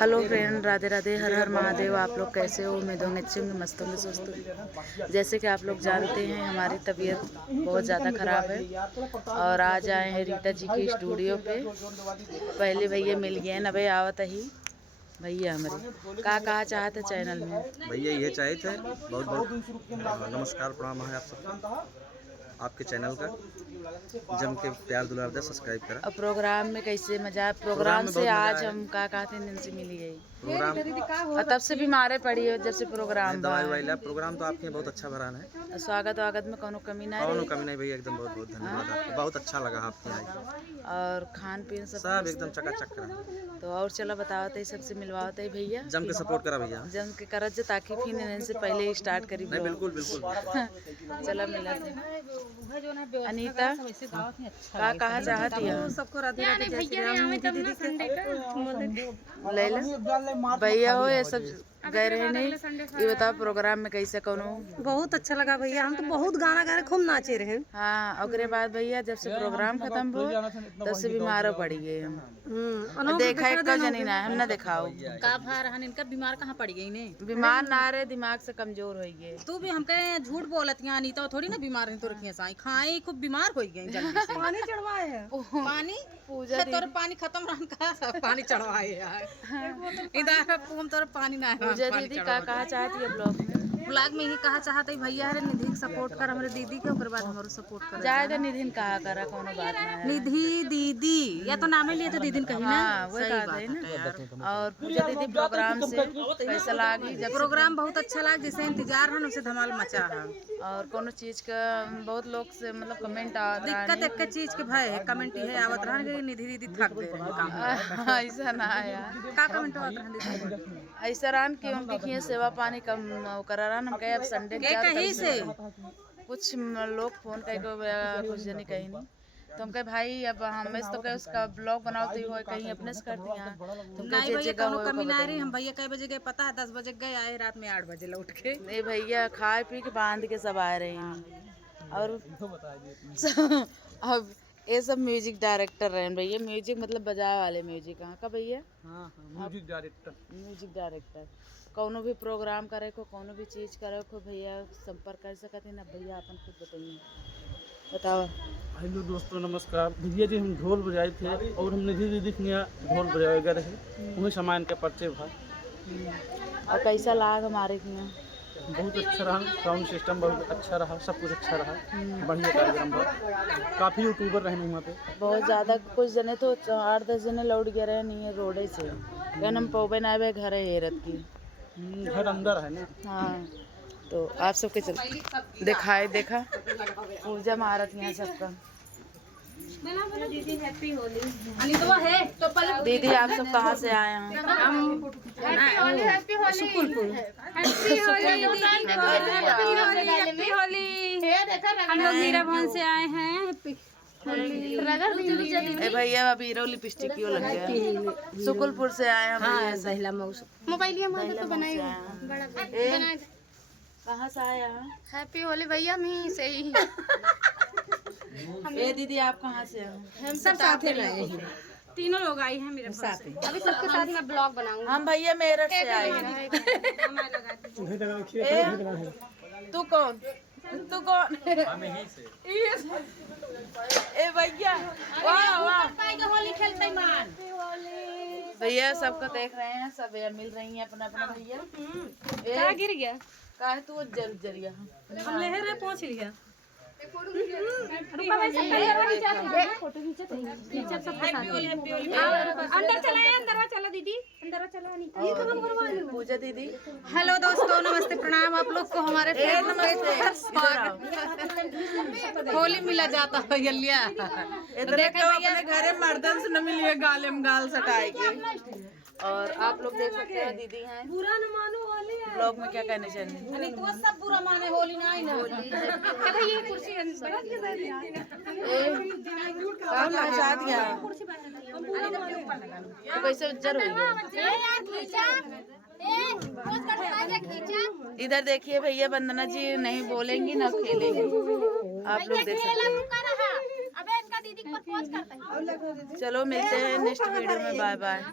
Hello friend, Radhe Radhe, हर हर महादेव। आप लोग कैसे हो? उम्मीद होंगे अच्छे होंगे, मस्त होंगे, स्वस्थ होंगे। जैसे कि आप लोग जानते हैं, हमारी तबीयत बहुत ज़्यादा ख़राब है और आज आए हैं रीटा जी के स्टूडियो पे। पहले भैया मिल गए न भाई, आवत ही भैया हमारे का कहा चाहते चैनल में। भैया ये चाहे थे बहुत बहुत नमस्कार प्रणाम है आप सबको। आपके चैनल का जम के प्यार दुलार दे, सब्सक्राइब करा। और प्रोग्राम में कैसे मजा? प्रोग्राम प्रोग्राम में से बहुत मजा आज आया। हम का कहते हैं, नींद से मिली गई प्रोग्राम और तब से बीमारे पड़ी हो जब से प्रोग्राम दवाई वाई ला। प्रोग्राम तो आपके बहुत अच्छा भरा है। स्वागत वागत में कोनो कमी ना कौनो रही। कमी नहीं भैया, एकदम बहुत बहुत धन्यवाद आपको। बहुत अच्छा लगा आपके आई, और खान पीन सब एकदम चकाचक करा। तो और चलो बताओ सबसे मिलवाते भैया, जम के सपोर्ट करा भैया, जम के करत जे ताकि फिर इन्हें से पहले ही स्टार्ट करी। नहीं बिल्कुल बिल्कुल। चला मिला थे। अनीता का कहा चाहती है? सबको राधे राधे, जय श्री राम। लैला भैया हो ये सब गए रहे नहीं। ये बताओ प्रोग्राम में कैसे कौन? बहुत अच्छा लगा भैया, हम तो बहुत गाना गा रहे, खूब नाचे रहे। हाँ, और बाद भैया जब से प्रोग्राम खत्म हो तब से बीमार पड़ गए हम। देखा एक जनी ना हम ना दिखाओ का भार हन इनका बीमार कहाँ पड़ गई ने? बीमार ना रहे, दिमाग से कमजोर हो गए। तू भी हमके झूठ बोलत है अनीता, थोड़ी ना बीमार नहीं तो रखी साई खाई खूब बीमार हो गई जल्दी से। पानी चढ़वाए है, पानी पूजा तोर पानी खत्म रहन का पानी चढ़वाए यार। इधर पूम तोर पानी ना है। पूजा दीदी का कहा चाहती है ब्लॉग में ही कहा चाहते भैया है निधि के सपोर्ट कर, हमारे दीदी के ओकर बाद हमारो सपोर्ट कर। ज्यादा निधि कहा करा कोनो बात ना। निधि दीदी या तो नाम लिए तो दीदी कही ना। हाँ, वो कहते हैं ना। और पूजा दीदी प्रोग्राम से कैसा लगी? जब प्रोग्राम बहुत अच्छा लगा, जैसे इंतजार है उसे धमाल मचा है। और कोनो चीज का बहुत लोग से मतलब कमेंट आ दिक्कत एक चीज के भय है, कमेंट है आवत रहन के निधि दीदी थक गए ऐसा ना आया का कमेंट आवत रहन दीदी ऐसा रान कि हम देखिए सेवा पानी कम करा रहा। हम कहे अब संडे के कहीं से कुछ लोग फोन करके कुछ जने कहीं नहीं, तो हम कहे भाई अब हमें तो कहे उसका ब्लॉग बनाओ तो हो कहीं अपने से करती हैं। तुम नहीं भैया कोनो कमी ना रही। हम भैया कई बजे गए पता है? 10 बजे गए, आए रात में 8 बजे लौट के। नहीं भैया खाए पी के बांध के सब आ रहे हैं। और अब ये सब म्यूजिक डायरेक्टर रहे भैया। म्यूजिक मतलब बजा वाले म्यूजिक कहाँ का भैया? हाँ, म्यूजिक डायरेक्टर। म्यूजिक डायरेक्टर कोनो भी प्रोग्राम करे को, कोनो भी चीज करे को भैया संपर्क कर सकते हैं ना भैया? अपन खुद बताइए, बताओ। हेलो दोस्तों, नमस्कार। भैया जी हम ढोल बजाए थे और हम निधि दीदी के यहाँ ढोल बजाए गए रहे, वही सामान के पर्चे भा। और कैसा लाग हमारे यहाँ? बहुत अच्छा रहा, साउंड सिस्टम बहुत अच्छा रहा, सब कुछ अच्छा रहा, बढ़िया कार्यक्रम रहा। काफ़ी यूट्यूबर रहे वहाँ पे, बहुत ज़्यादा। कुछ जने तो 8-10 जने लौट गए रहे नहीं है रोडे से। हम पौबे ना आए घर है हेरत की, घर अंदर है ना। हाँ, तो आप सबके चल दिखाए देखा पूजा महारत यहाँ सबका। दीदी हैप्पी होली। अनितवा है तो पहले दीदी आप सब कहाँ से आए हैं? Happy Holi, Sukulpur. Happy Holi, happy Holi. हम लोग मीरा भवन से आए हैं। ए भैया अभी रो लिपस्टिक क्यों लग गया? सुकुलपुर से आए हैं भैया। मोबाइल हमारे तो बनाई बड़ा बना। कहाँ से आए हैं? हैप्पी होली भैया, मैं से ही। ए दीदी आप कहाँ से हैं? हम सब साथ में आए हैं, तीनों लोग आई हैं मेरे साथ। अभी सबके साथ मैं ब्लॉग बनाऊंगा। हम भैया मेरठ से आए हैं। तू कौन? तू कौन? ए भैया वाह वाह। होली खेलते मान भैया सबको देख रहे हैं, सब मिल रही हैं अपना अपना। भैया क्या गिर गया? का है तू जरिया? हम लहर रे पहुंच लिया। अंदर चला, अंदर चला दीदी, अंदर चला। पूजा दीदी हेलो दोस्तों, नमस्ते प्रणाम आप लोग को हमारे होली मिला जाता है भैया। अपने घरे मर्दन से न मिलिए गाले में गाल सटाए के। और आप लोग देख सकते हैं दीदी हैं। बुरा न मानो होली है। ब्लॉग में क्या कहने चाहिए? अरे तो सब बुरा माने होली ना ही ना। ये कुर्सी पहुंचा दिया तो कैसे उज्जर हो गया। इधर देखिए भैया, वंदना जी नहीं बोलेंगी ना खेलेंगी। आप लोग देख सकते हैं। दीदी पर पोज करता है। चलो मिलते हैं नेक्स्ट वीडियो में, बाय बाय।